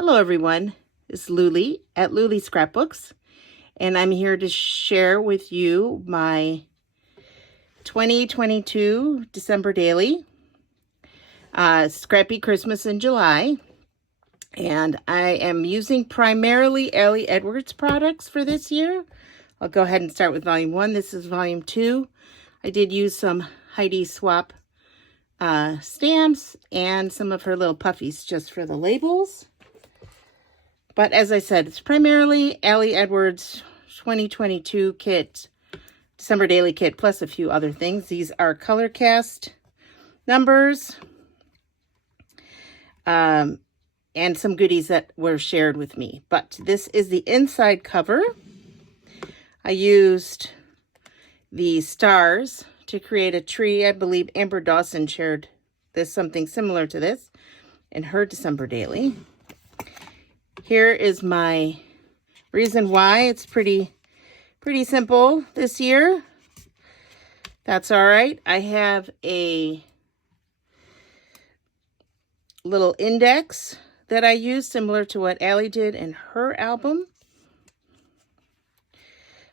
Hello everyone, it's Luli at Luli Scrapbooks, and I'm here to share with you my 2022 December daily, Scrappy Christmas in July, and I am using primarily Ali Edwards products for this year. I'll go ahead and start with volume 1. This is volume 2. I did use some Heidi Swapp stamps and some of her little puffies just for the labels. But as I said, it's primarily Ali Edwards 2022 kit, December daily kit, plus a few other things. These are color cast numbers and some goodies that were shared with me. But this is the inside cover. I used the stars to create a tree. I believe Amber Dawson shared this, something similar to this, in her December daily. Here is my reason why. It's pretty simple this year. That's all right. I have a little index that I use similar to what Ali did in her album.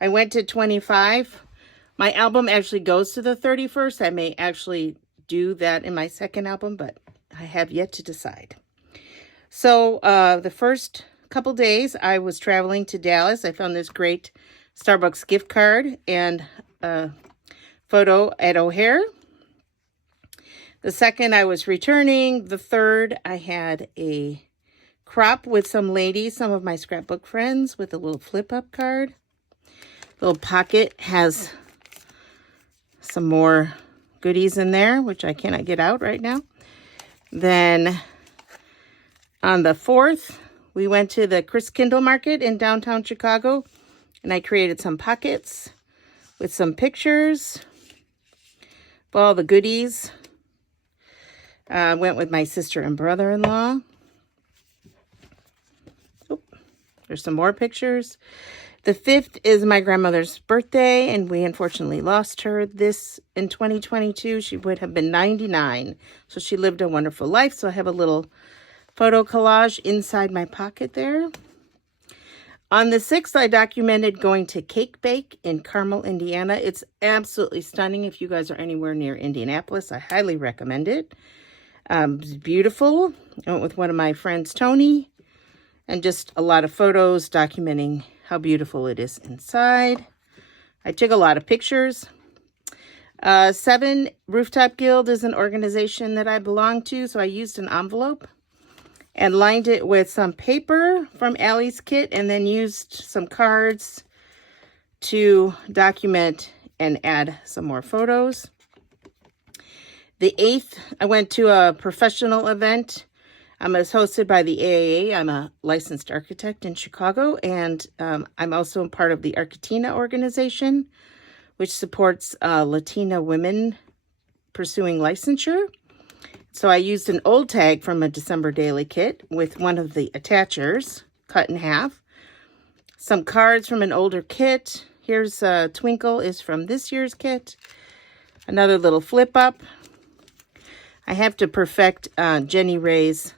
I went to 25. My album actually goes to the 31st. I may actually do that in my second album, but I have yet to decide. So the first couple days I was traveling to Dallas. I found this great Starbucks gift card and a photo at O'Hare. The second I was returning. The third I had a crop with some ladies, some of my scrapbook friends, with a little flip-up card. Little pocket has some more goodies in there, which I cannot get out right now. Then on the 4th, we went to the Christkindl Market in downtown Chicago, and I created some pockets with some pictures of all the goodies. I went with my sister and brother-in-law. There's some more pictures. The 5th is my grandmother's birthday, and we unfortunately lost her in 2022. She would have been 99, so she lived a wonderful life. So I have a little photo collage inside my pocket there. On the 6th, I documented going to Cake Bake in Carmel, Indiana. It's absolutely stunning. If you guys are anywhere near Indianapolis, I highly recommend it. It's beautiful. I went with one of my friends, Tony, and just a lot of photos documenting how beautiful it is inside. I took a lot of pictures. 7, Rooftop Guild is an organization that I belong to, so I used an envelope and lined it with some paper from Ali's kit, and then used some cards to document and add some more photos. The 8th, I went to a professional event. It was hosted by the AAA. I'm a licensed architect in Chicago, and I'm also part of the Architina organization, which supports Latina women pursuing licensure. So I used an old tag from a December daily kit with one of the attachers cut in half. Some cards from an older kit. Here's Twinkle is from this year's kit. Another little flip up. I have to perfect Jenny Ray's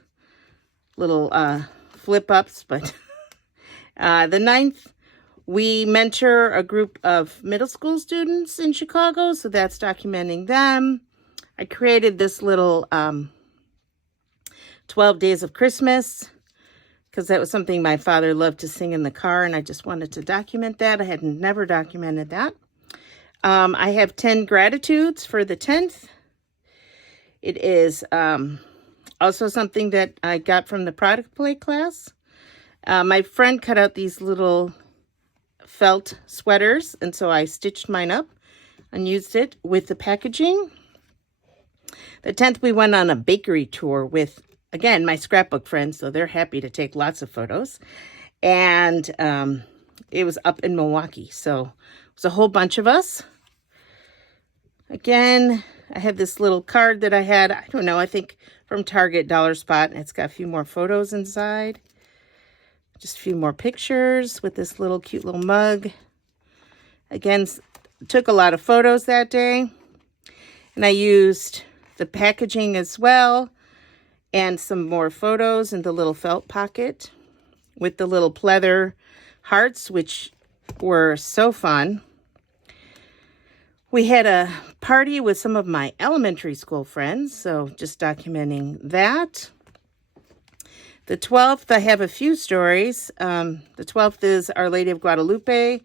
little flip ups, but the 9th, we mentor a group of middle school students in Chicago, so that's documenting them. I created this little 12 Days of Christmas because that was something my father loved to sing in the car, and I just wanted to document that. I had never documented that. I have 10 gratitudes for the 10th. It is also something that I got from the product play class. My friend cut out these little felt sweaters, and so I stitched mine up and used it with the packaging. The 10th, we went on a bakery tour with, again, my scrapbook friends, so they're happy to take lots of photos. And it was up in Milwaukee, so it was a whole bunch of us. Again, I have this little card that I had, I don't know, I think from Target Dollar Spot, and it's got a few more photos inside. Just a few more pictures with this little cute little mug. Again, took a lot of photos that day. And I used the packaging as well. and some more photos in the little felt pocket with the little pleather hearts, which were so fun. We had a party with some of my elementary school friends, so just documenting that. The 12th, I have a few stories. The 12th is Our Lady of Guadalupe,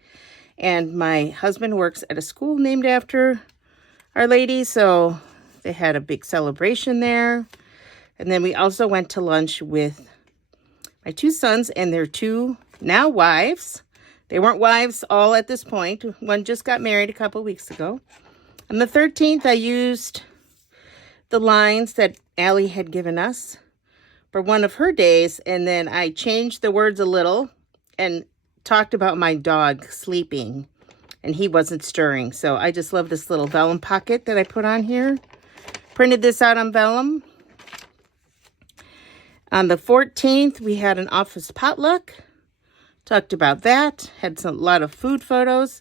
and my husband works at a school named after Our Lady, so they had a big celebration there. And then we also went to lunch with my two sons and their two now wives. They weren't wives all at this point. One just got married a couple weeks ago. On the 13th, I used the lines that Allie had given us for one of her days, and then I changed the words a little and talked about my dog sleeping, and he wasn't stirring. So I just love this little vellum pocket that I put on here. Printed this out on vellum. On the 14th, we had an office potluck. Talked about that. Had a lot of food photos.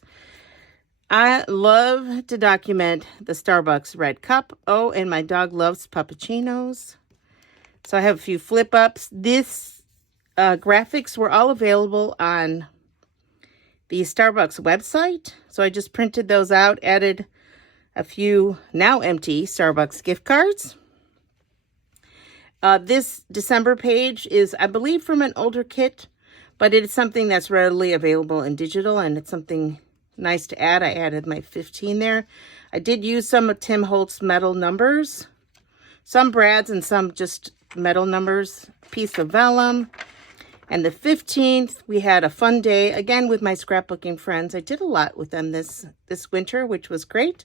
I love to document the Starbucks red cup. Oh, and my dog loves puppuccinos. So I have a few flip ups. This graphics were all available on the Starbucks website. So I just printed those out, added a few now empty Starbucks gift cards. This December page is, I believe, from an older kit, but it is something that's readily available in digital, and it's something nice to add. I added my 15 there. I did use some of Tim Holtz metal numbers, some brads and some just metal numbers, piece of vellum. And the 15th, we had a fun day, again, with my scrapbooking friends. I did a lot with them this winter, which was great.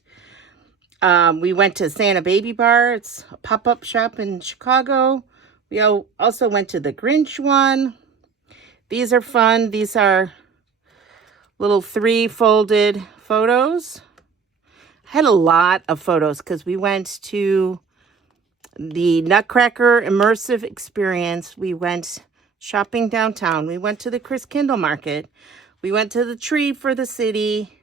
We went to Santa Baby Bar. It's a pop-up shop in Chicago. We also went to the Grinch one. These are fun. These are little 3-folded photos. I had a lot of photos because we went to the Nutcracker Immersive Experience. We went shopping downtown. We went to the Christkindl Market. We went to the Tree for the City,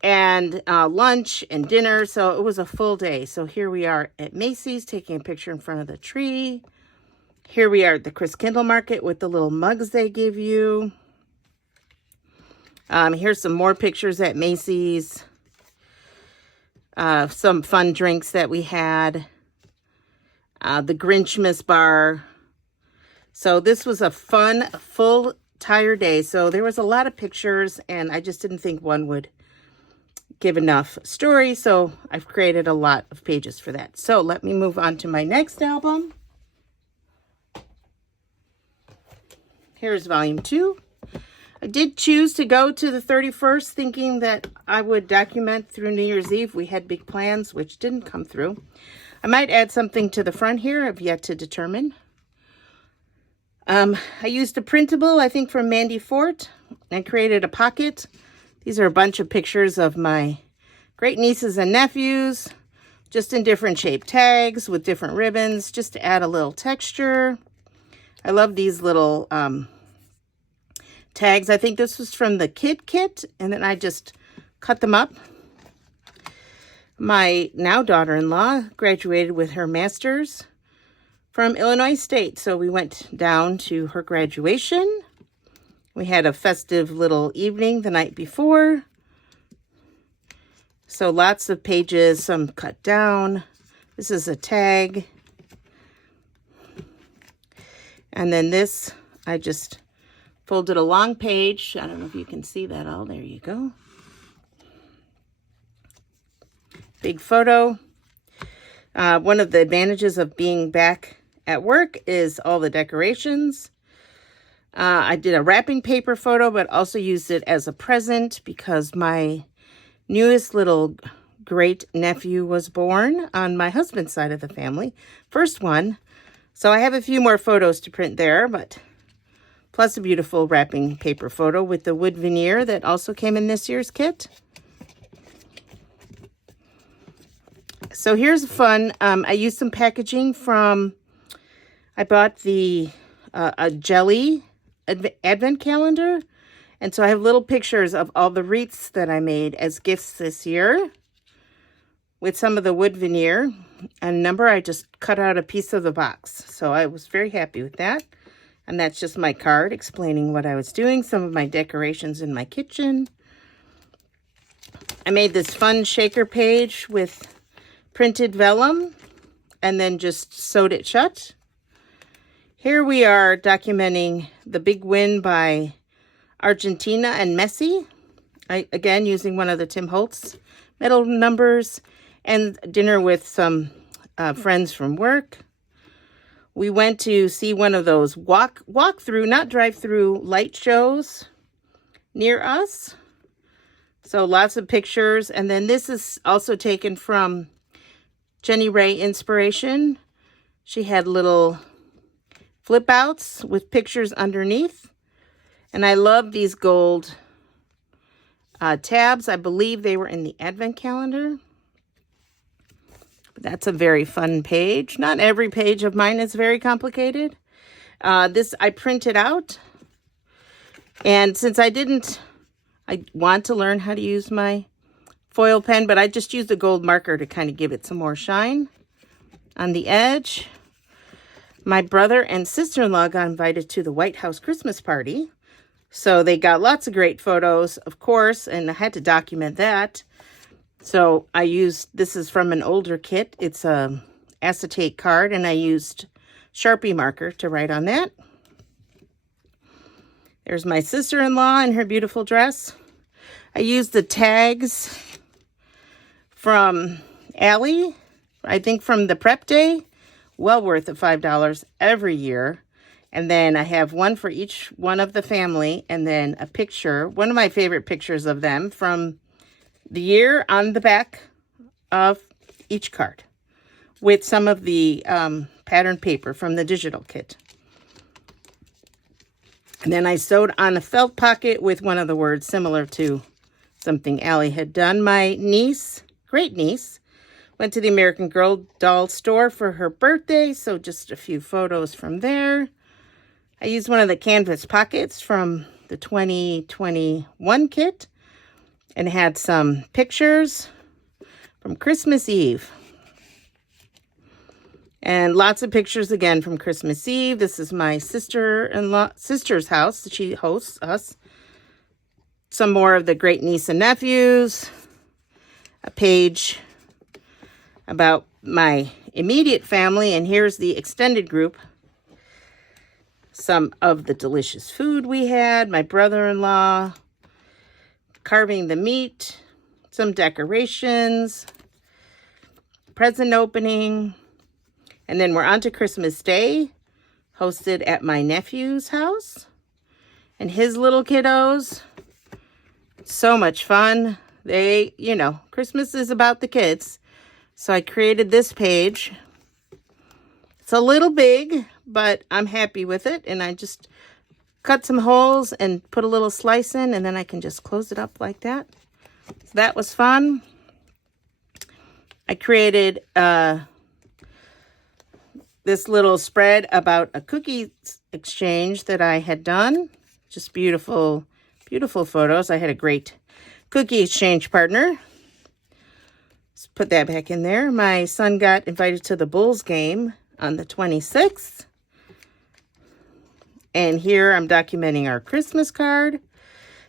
and lunch and dinner. So it was a full day. So here we are at Macy's taking a picture in front of the tree. Here we are at the Christkindl Market with the little mugs they give you. Here's some more pictures at Macy's. Some fun drinks that we had. The Grinchmas bar. So this was a fun, full, tired day. So there was a lot of pictures, and I just didn't think one would give enough story. So I've created a lot of pages for that. So let me move on to my next album. Here's volume 2. I did choose to go to the 31st thinking that I would document through New Year's Eve. We had big plans, which didn't come through. I might add something to the front here. I've yet to determine. I used a printable, I think, from Mandy Fort, and created a pocket. These are a bunch of pictures of my great nieces and nephews, just in different shaped tags with different ribbons, just to add a little texture. I love these little tags. I think this was from the kit, and then I just cut them up. My now daughter-in-law graduated with her master's from Illinois State, so we went down to her graduation. We had a festive little evening the night before. So lots of pages, some cut down. This is a tag. And then this, I just folded a long page. I don't know if you can see that all. There you go. Big photo. One of the advantages of being back at work is all the decorations. I did a wrapping paper photo, but also used it as a present because my newest little great nephew was born on my husband's side of the family. First one. So I have a few more photos to print there, but plus a beautiful wrapping paper photo with the wood veneer that also came in this year's kit. So here's fun. I used some packaging from, I bought the a jelly advent calendar. And so I have little pictures of all the wreaths that I made as gifts this year. with some of the wood veneer. And number, I just cut out a piece of the box. So I was very happy with that. And that's just my card explaining what I was doing, some of my decorations in my kitchen. I made this fun shaker page with printed vellum and then just sewed it shut. Here we are documenting the big win by Argentina and Messi. Again, using one of the Tim Holtz medal numbers, and dinner with some friends from work. We went to see one of those walk through, not drive through, light shows near us. So lots of pictures. And then this is also taken from Jenny Ray Inspiration. She had little flip outs with pictures underneath. And I love these gold tabs. I believe they were in the advent calendar. That's a very fun page. Not every page of mine is very complicated. This I printed out. And since I want to learn how to use my foil pen, but I just used a gold marker to kind of give it some more shine on the edge. My brother and sister-in-law got invited to the White House Christmas party. So they got lots of great photos, of course, and I had to document that. So I used, this is from an older kit. It's a acetate card, and I used Sharpie marker to write on that. There's my sister-in-law in her beautiful dress. I used the tags from Allie, I think from the prep day. Well worth the $5 every year. And then I have one for each one of the family, and then a picture, one of my favorite pictures of them from the year on the back of each card with some of the pattern paper from the digital kit. And then I sewed on a felt pocket with one of the words similar to something Allie had done. My niece, great niece, went to the American Girl doll store for her birthday, so just a few photos from there. I used one of the canvas pockets from the 2021 kit and had some pictures from Christmas Eve. And lots of pictures again from Christmas Eve. This is my sister's house. She hosts us. Some more of the great niece and nephews. A page about my immediate family. And here's the extended group. Some of the delicious food we had. My brother-in-law carving the meat. Some decorations. Present opening. And then we're on to Christmas Day, hosted at my nephew's house and his little kiddos. So much fun. They, you know, Christmas is about the kids. So I created this page. It's a little big, but I'm happy with it. And I just cut some holes and put a little slice in, and then I can just close it up like that. So that was fun. I created this little spread about a cookie exchange that I had done. Just beautiful, beautiful photos. I had a great cookie exchange partner. Let's put that back in there. My son got invited to the Bulls game on the 26th. And here I'm documenting our Christmas card.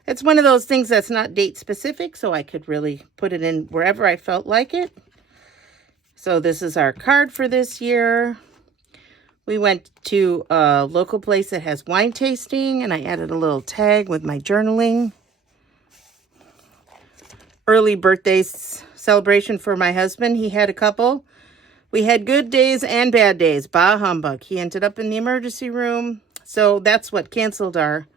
It's one of those things that's not date specific, so I could really put it in wherever I felt like it. So this is our card for this year. We went to a local place that has wine tasting, and I added a little tag with my journaling. Early birthday celebration for my husband. He had a couple. We had good days and bad days. Bah humbug. He ended up in the emergency room. So that's what canceled our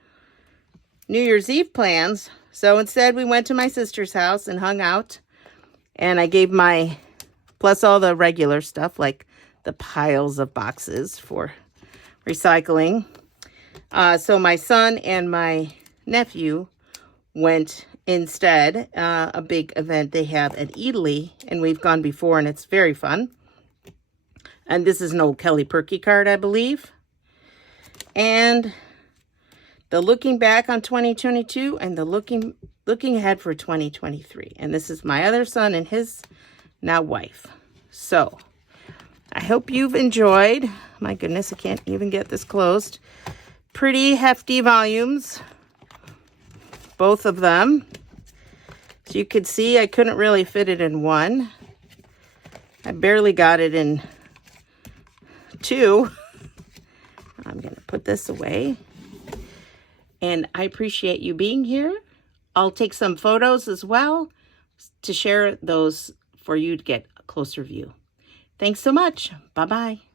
New Year's Eve plans. So instead, we went to my sister's house and hung out. And I gave plus all the regular stuff like the piles of boxes for recycling. So my son and my nephew went instead, a big event they have at Italy, and we've gone before, and it's very fun. And this is an old Kelly Perky card, I believe. And the looking back on 2022 and the looking ahead for 2023. And this is my other son and his now wife. So I hope you've enjoyed. My goodness, I can't even get this closed. Pretty hefty volumes, both of them. So you could see I couldn't really fit it in one. I barely got it in two. I'm going to put this away. And I appreciate you being here. I'll take some photos as well to share those for you to get a closer view. Thanks so much. Bye-bye.